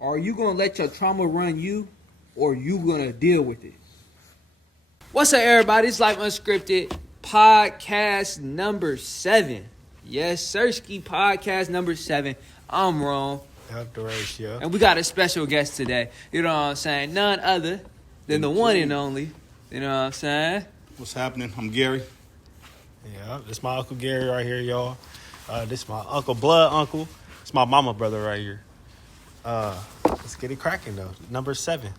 Are you going to let your trauma run you, or you going to deal with it? What's up, everybody? It's Life Unscripted, podcast number 7. Yes, Sirski, podcast number 7. I'm wrong. Up the ratio. And we got a special guest today. You know what I'm saying? None other than the one and only. You know what I'm saying? What's happening? I'm Gary. Yeah, this my Uncle Gary right here, y'all. This my Uncle Blood Uncle. It's my mama brother right here. Let's get it cracking, though. Number 7.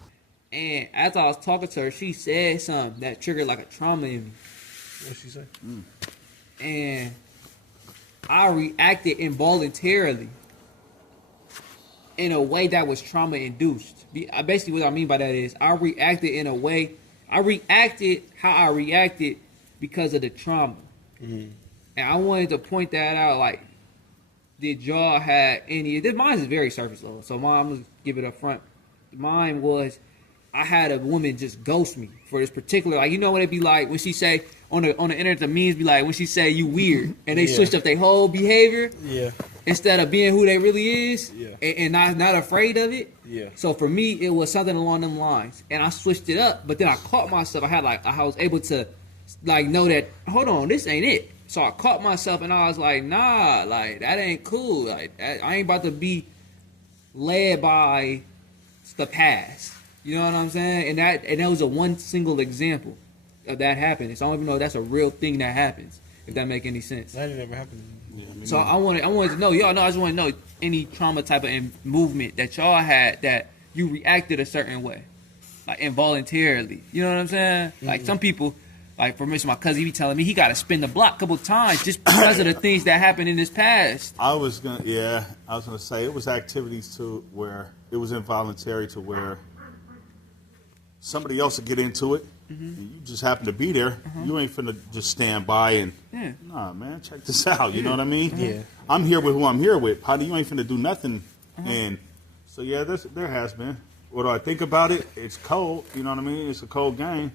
And as I was talking to her, she said something that triggered like a trauma in me. What'd she say? And I reacted involuntarily in a way that was trauma induced. Basically, what I mean by that is I reacted how I reacted because of the trauma. And I wanted to point that out. Like, did y'all have any? Mine is very surface level, so I'm gonna give it up front. Mine was, I had a woman just ghost me for this particular, like, you know what it be like when she say on the internet, the memes be like when she say you weird and they switched up their whole behavior. Yeah. Instead of being who they really is. Yeah. And not afraid of it. Yeah. So for me, it was something along them lines, and I switched it up. But then I caught myself. I was able to like know that, hold on, this ain't it. So I caught myself, and I was like, nah, like, that ain't cool. Like, I ain't about to be led by the past. You know what I'm saying? And that was a one single example of that happening. So I don't even know if that's a real thing that happens, if that make any sense. That never happened. Yeah, So I wanted to know, y'all know, I just want to know any trauma type of movement that y'all had that you reacted a certain way, like involuntarily. You know what I'm saying? Like some people, like for instance, my cousin, he be telling me he got to spin the block a couple times just because of the things that happened in his past. I was gonna say it was activities to where it was involuntary to where somebody else would get into it. And you just happen to be there. You ain't finna just stand by and nah, man, check this out. You know what I mean? Yeah. I'm here with who I'm here with. Honey, you ain't finna do nothing. And so yeah, there has been. What do I think about it? It's cold. You know what I mean? It's a cold game.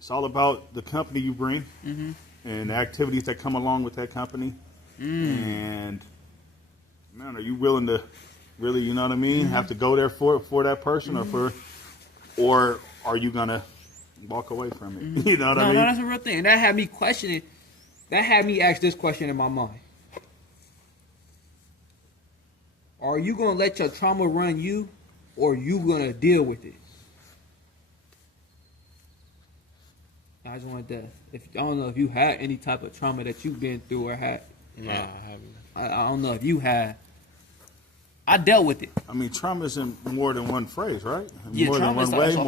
It's all about the company you bring and the activities that come along with that company. And man, are you willing to really, you know what I mean, have to go there for that person or are you gonna walk away from it? You know what I mean? No, that's a real thing. And that had me questioning. That had me ask this question in my mind. Are you going to let your trauma run you, or you going to deal with it? I just wanted to, I don't know if you had any type of trauma that you've been through or had. Nah, I haven't. I don't know if you had. I dealt with it. I mean, trauma is in more than one phrase, right? Yeah, more trauma than one is way,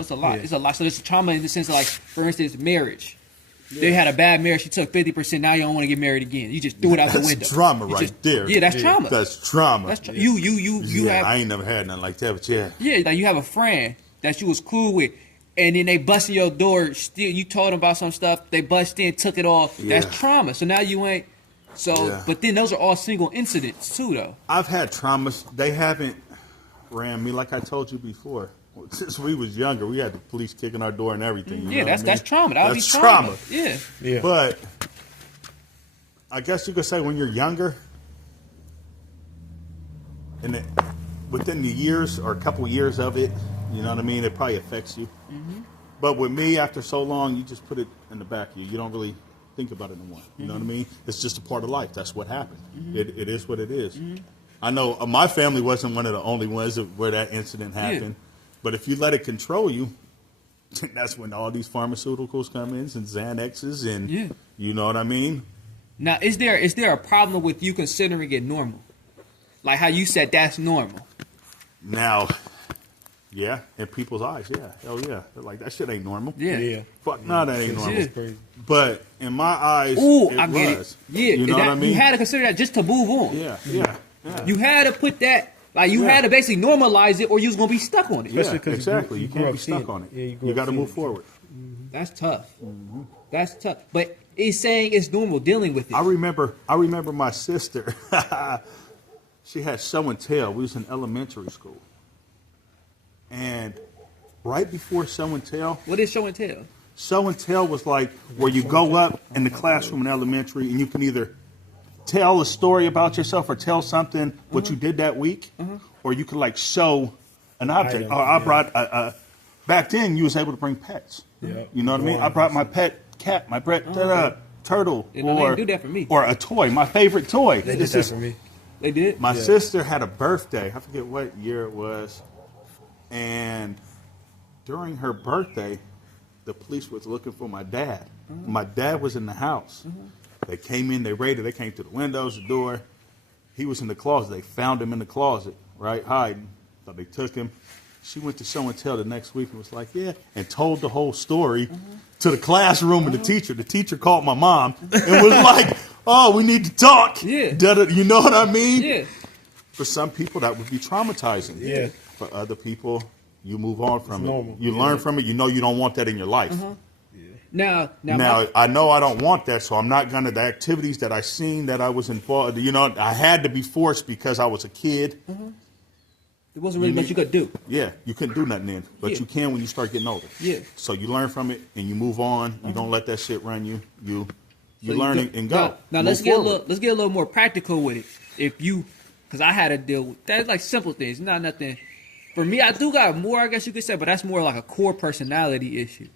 it's a lot. Yeah. It's a lot. So there's trauma in the sense of, like, for instance, marriage. They had a bad marriage. You took 50%. Now you don't want to get married again. You just threw it out the window. That's trauma there. Yeah, that's trauma. That's trauma. You have. I ain't never had nothing like that, but yeah. Yeah, like you have a friend that you was cool with, and then they busted your door. Still, you told them about some stuff. They bust in, took it all. Yeah. That's trauma. So now you ain't. So, Yeah. but then those are all single incidents too, though. I've had traumas. They haven't ran me like I told you before. Since we was younger, we had the police kicking our door and everything. Yeah, that's trauma. That would be That's trauma. Yeah. Yeah. But I guess you could say when you're younger, and within the years or a couple years of it, you know what I mean, it probably affects you. But with me, after so long, you just put it in the back of you. You don't really think about it no more. You know what I mean? It's just a part of life. That's what happened. It is what it is. I know my family wasn't one of the only ones where that incident happened. But if you let it control you, that's when all these pharmaceuticals come in and Xanaxes and you know what I mean? Now, is there a problem with you considering it normal? Like how you said that's normal. Now, yeah, in people's eyes, yeah. Hell yeah. They're like, that shit ain't normal. Yeah. Fuck, no, that ain't normal. Yeah. Crazy. But in my eyes, I it get was. it. Yeah, You know what I mean? You had to consider that just to move on. Yeah. You had to put that, like, you had to basically normalize it, or you was gonna be stuck on it. Yeah, 'cause exactly. You grew can't up be stuck seeing on it. it. Yeah, you grew You up got to seeing move it. forward. That's tough. That's tough. But it's saying it's normal dealing with it. I remember my sister. She had show and tell. We was in elementary school, and right before show and tell, What is show and tell? show and tell was like where you go up in the classroom in elementary, and you can either tell a story about yourself or tell something what you did that week, or you could like show an object. Item, Oh, I brought back then you was able to bring pets. Yep. You know what I mean? I brought my pet cat, my pet turtle, You know, they didn't do that for me. or a toy, my favorite toy. They did that for me. They did. My sister had a birthday. I forget what year it was. And during her birthday, the police was looking for my dad. My dad was in the house. They came in, they raided, they came through the windows, the door. He was in the closet. They found him in the closet, right, hiding. So they took him. She went to show and tell the next week and was like, yeah, and told the whole story to the classroom and the teacher. The teacher called my mom and was like, oh, we need to talk. Yeah. You know what I mean? Yeah. For some people, that would be traumatizing. Yeah. For other people, you move on from it. normal. You learn from it. You know you don't want that in your life. Now, Now, I know I don't want that, so I'm not going to, the activities that I seen that I was involved, you know, I had to be forced because I was a kid. there wasn't really much you could do. Yeah, you couldn't do nothing then, but Yeah. you can when you start getting older. Yeah. So you learn from it and you move on. You don't let that shit run you. You So learn go- it and go. Now Move let's get forward. a little more practical with it. Because I had to deal with that's like simple things, not nothing. For me, I do got more, I guess you could say, but that's more like a core personality issue.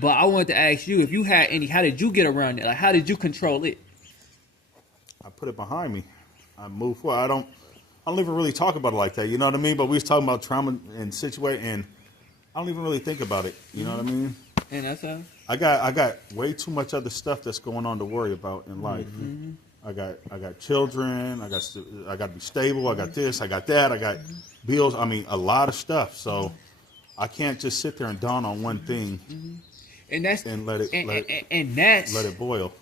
But I wanted to ask you if you had any. How did you get around it? Like, how did you control it? I put it behind me. I move forward. I don't even really talk about it like that. You know what I mean? But we was talking about trauma and situation, and I don't even really think about it. You know what I mean? And that's how. I got way too much other stuff that's going on to worry about in life. I got children. I got to be stable. I got this. I got that. I got bills. I mean, a lot of stuff. So I can't just sit there and dawn on one thing And that's and let it boil.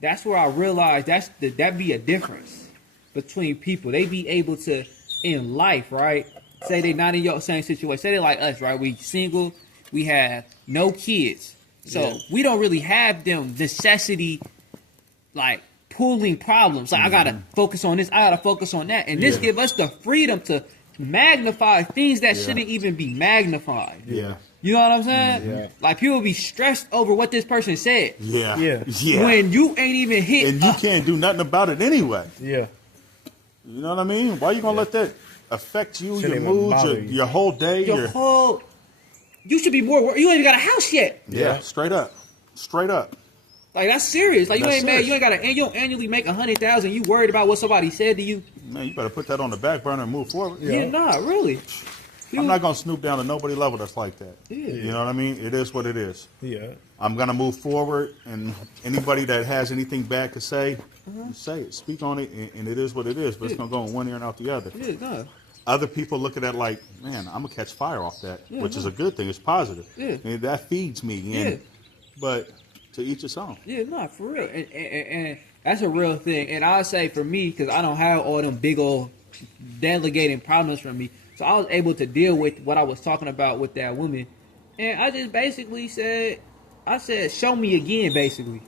That's where I realized that be a difference between people. They be able to in life, right? Say they not in your same situation. Say they like us, right? We single, we have no kids, so we don't really have them necessity like pulling problems. Like I gotta focus on this, I gotta focus on that, and this give us the freedom to magnify things that shouldn't even be magnified. Yeah. You know what I'm saying? Yeah. Like people be stressed over what this person said. Yeah. Yeah. Yeah. When you ain't even hit And you can't do nothing about it anyway. Yeah. You know what I mean? Why you gonna let that affect you, Shouldn't your even moods, bother you. your whole day? your whole. You should be more. You ain't even got a house yet. Yeah, straight up. Straight up. Like that's serious. Like you That's ain't mad. serious. You ain't got to. You don't annually make 100,000. You worried about what somebody said to you? Man, you better put that on the back burner and move forward. Yeah, nah, really. I'm not gonna snoop down to nobody level that's like that. Yeah. You know what I mean? It is what it is. Yeah. I'm gonna move forward, and anybody that has anything bad to say, say it, speak on it, and it is what it is. But it's gonna go in one ear and out the other. Yeah, nah. Other people look at that like, man, I'm gonna catch fire off that, which is a good thing. It's positive. Yeah. And that feeds me. And, Yeah. But to each its own. Yeah, nah, for real. And that's a real thing. And I say for me, because I don't have all them big old delegating problems from me. So I was able to deal with what I was talking about with that woman. And I just basically said, show me again, basically.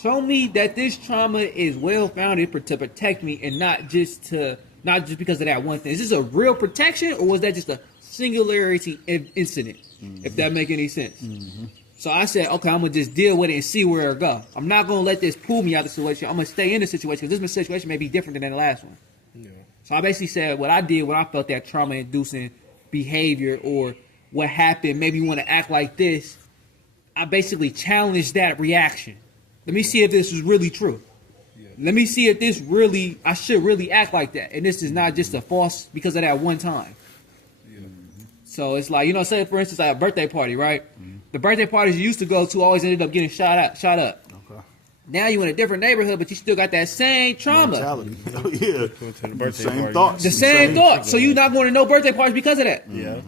Show me that this trauma is well founded to protect me and not just because of that one thing. Is this a real protection or was that just a singularity incident? If that make any sense. So I said, okay, I'm going to just deal with it and see where it go. I'm not going to let this pull me out of the situation. I'm going to stay in the situation because this situation may be different than the last one. Yeah. So I basically said what I did when I felt that trauma-inducing behavior or what happened made me want to act like this. I basically challenged that reaction. Let me see if this is really true. Yeah. Let me see if I should really act like that. And this is not just a false because of that one time. Yeah. So it's like, say for instance, like a birthday party, right? The birthday parties you used to go to always ended up getting shot up. Okay. Now you in a different neighborhood, but you still got that same trauma. Mentality. Oh, yeah. Going to the birthday Same party. thoughts. The same thought. So you're not going to no birthday parties because of that. Yeah.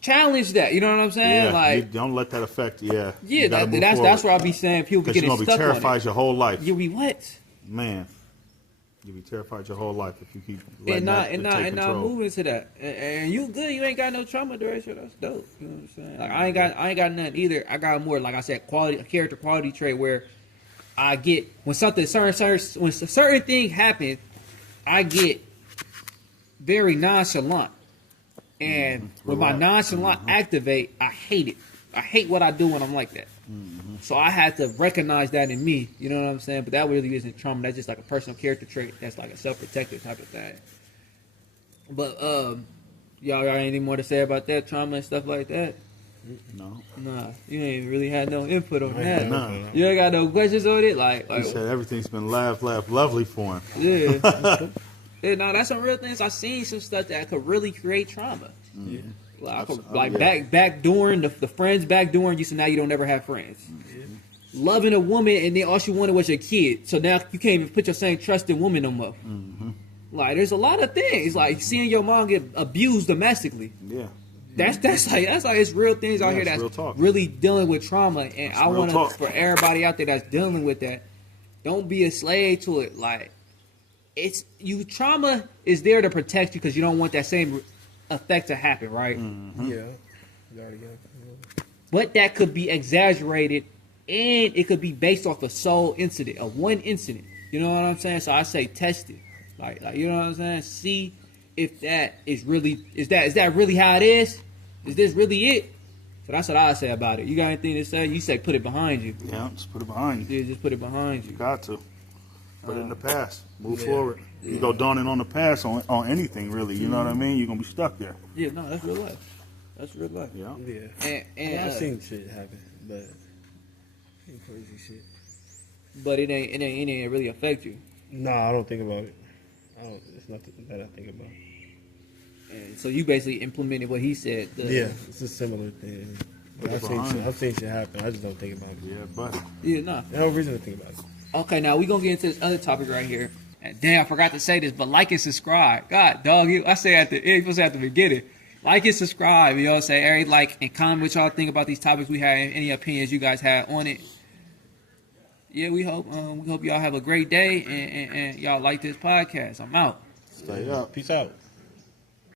Challenge that. You know what I'm saying? Yeah, like, you don't let that affect. Yeah. yeah, You gotta move that's forward. where I'll be saying people be Because you're getting gonna be stuck on terrified it. your whole life. You'll be what? Man, you'll be terrified your whole life if you keep And letting not that and not take and not control. moving to that. And you good. You ain't got no trauma duration. That's dope. You know what I'm saying? Like I ain't got nothing either. I got more, like I said, a character quality trait where I get when something when a certain thing happens, I get very nonchalant. And when my nonchalant activate, I hate it. I hate what I do when I'm like that. So I had to recognize that in me. You know what I'm saying? But that really isn't trauma. That's just like a personal character trait. That's like a self-protective type of thing. But y'all got anything more to say about that trauma and stuff like that? No. Nah, you ain't really had no input on that. No. You ain't got no questions on it? Like He said everything's been lovely for him. yeah. Yeah, no, that's some real things. I've seen some stuff that could really create trauma. Yeah. Backdooring the friends backdooring you, so now you don't ever have friends. Loving a woman and then all she wanted was your kid, so now you can't even put your same trust in women no more. Like there's a lot of things like seeing your mom get abused domestically. Yeah. That's like it's real things out here that's really dealing with trauma, and I want to for everybody out there that's dealing with that, don't be a slave to it. Like trauma is there to protect you because you don't want that same effect to happen, right? Yeah. But that could be exaggerated, and it could be based off a sole incident, of one incident. You know what I'm saying? So I say test it, like you know what I'm saying. See if that is that really how it is. Is this really it? So that's what I say about it. You got anything to say? You say put it behind you. Yeah, just put it behind you. Yeah, just put it behind you. You got to. Put it in the past. Move forward. You go dawning on the past on anything, really. You know what I mean? You're going to be stuck there. Yeah, no, that's real life. That's real life. Yeah. Yeah. And I've seen shit happen, but crazy shit. But it ain't really affect you. No, I don't think about it. It's nothing that I think about. And so you basically implemented what he said. Yeah, it's a similar thing. But I've seen shit happen. I just don't think about it. Yeah, but. Yeah, no. There's no reason to think about it. Okay, now we're going to get into this other topic right here. And damn, I forgot to say this, but like and subscribe. God, dog, I say at the end, supposed to say at the beginning. Like and subscribe. You know what I'm saying? Every like and comment what y'all think about these topics we have, any opinions you guys have on it. Yeah, we hope y'all have a great day and y'all like this podcast. I'm out. Stay up. Peace out.